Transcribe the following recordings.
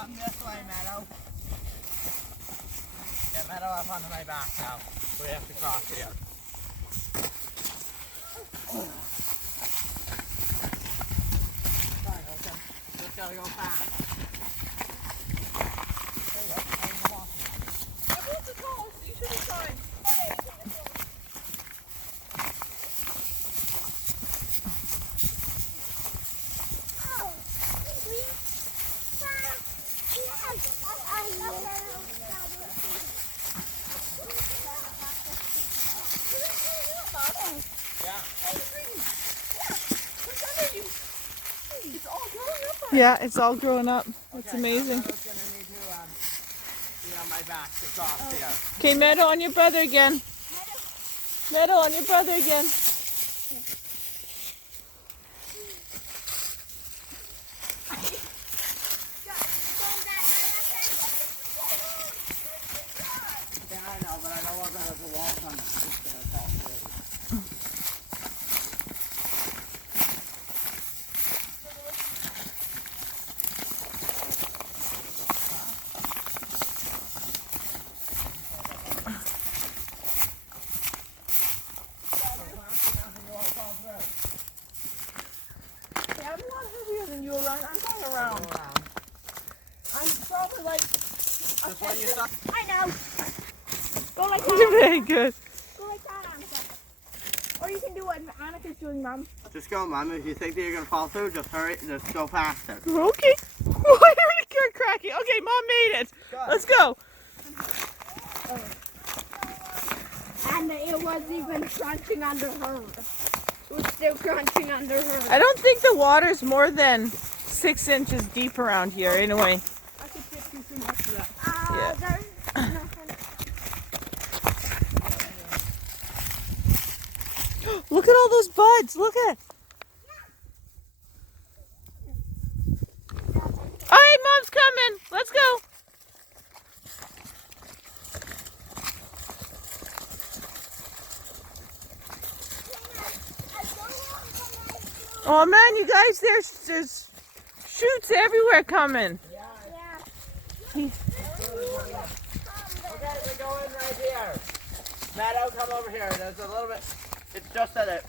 Come this way, Meadow. Get Meadow up onto my back now. We have to cross here. Sorry, okay. Just gotta go fast. There you go. Who's the tallest? You should be fine. Okay. Yeah, it's all growing up. It's amazing. I'm just gonna need to be on my back to cross here. Okay, Meadow on your brother again. Meadow on your brother again. Yeah, I know, but I don't want to have to walk on it. It's gonna fall through. Yeah, I'm not heavier than you around. I'm going around. I'm probably like. Just when you stop. I know. Go like that. Very good. Go like that, Annika. Or you can do what Annika's doing, Mum. Just go, Mum. If you think that you're gonna fall through, just hurry. Just go faster. Okay. Why are you cracking? Okay, Mom made it. Let's go. And it wasn't even crunching under her. It was still crunching under her. I don't think the water's more than 6 inches deep around here anyway. I could tip you too much of that. Yeah. There's nothing. Look at all those buds. Look at. All right, Mom's coming. Let's go. Oh man, you guys, there's shoots everywhere coming. Okay, we go in right here. Meadow, come over here. There's a little bit. It's just at a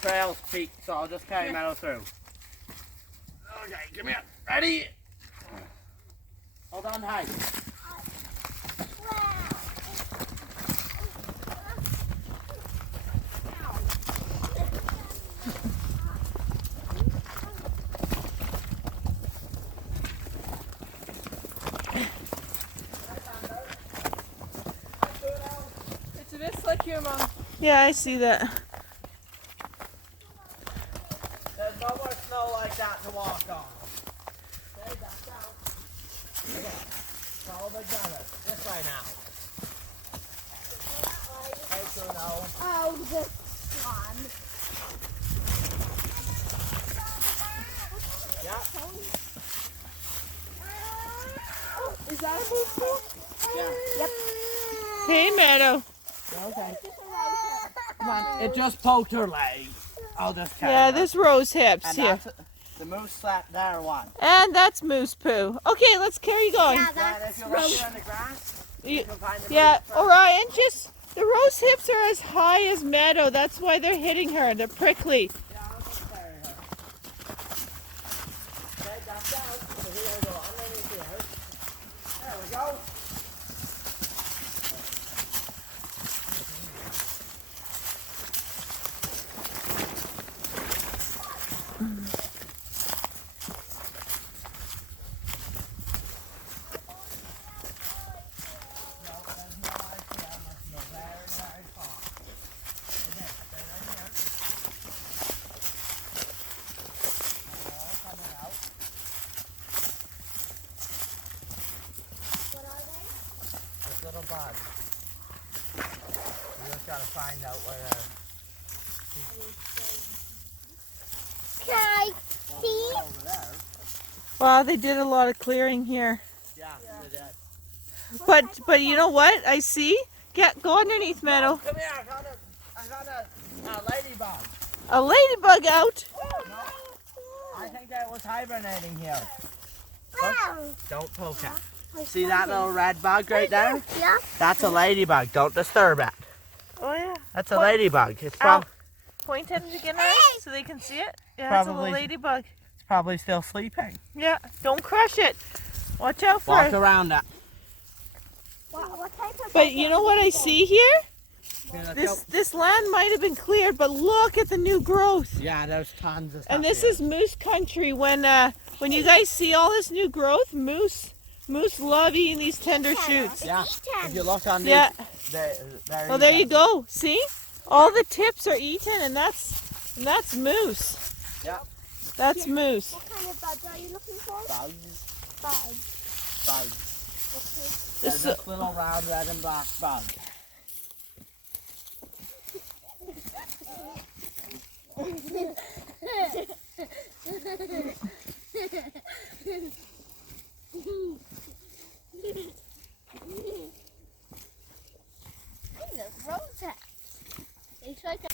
trail's peak, so I'll just carry Meadow through. Okay, come here. Ready? Hold on tight. It's a bit slick here, Mum. Yeah, I see that. There's no more snow like that to walk on. Okay, back down. Okay. Follow the gunner. This way now. Hey, Bruno. Oh, this one. Yeah. Is that a move too? Yeah. Yep. Hey, Meadow. Okay. Come on. It just poked her leg. I'll just carry Yeah, her. there's rose hips And here. that's the moose slap there one. And that's moose poo. Okay, let's carry going. Yeah, And if that's you're right here in the grass, you can find the Yeah, moose Orion, just the rose hips are as high as Meadow. That's why they're hitting her. They're prickly. Yeah, I'll just carry her. Okay, that's down. So we're going to go underneath here. There we go. Little bugs. We just gotta find out where they're. Can I see? Over there. Wow, they did a lot of clearing here. Yeah, they did. But you know what? I see. Go underneath, Meadow. Come here, I got a ladybug. A ladybug out. No, I think that was hibernating here. Don't poke at. See that little red bug right there? Yeah. That's a ladybug. Don't disturb it. Oh yeah. That's a ladybug. It's, Point at it again, right? So they can see it. Yeah, it's a little Probably. ladybug. it's probably still sleeping. Yeah, don't crush it. Watch out for Walk it. around it. What type of But you know what I see here? Okay, let's go. This land might have been cleared, but look at the new growth. Yeah, there's tons of stuff. And this here. is moose country. When you guys see all this new growth, moose love eating these tender shoots. Yeah, if you look on these, Yeah. there Oh, there you go. See? All the tips are eaten, and that's moose. Yeah. That's moose. What kind of bugs are you looking for? Bugs. Bugs. Bugs. This- There's this little round red and black bug. Look, rose it's like a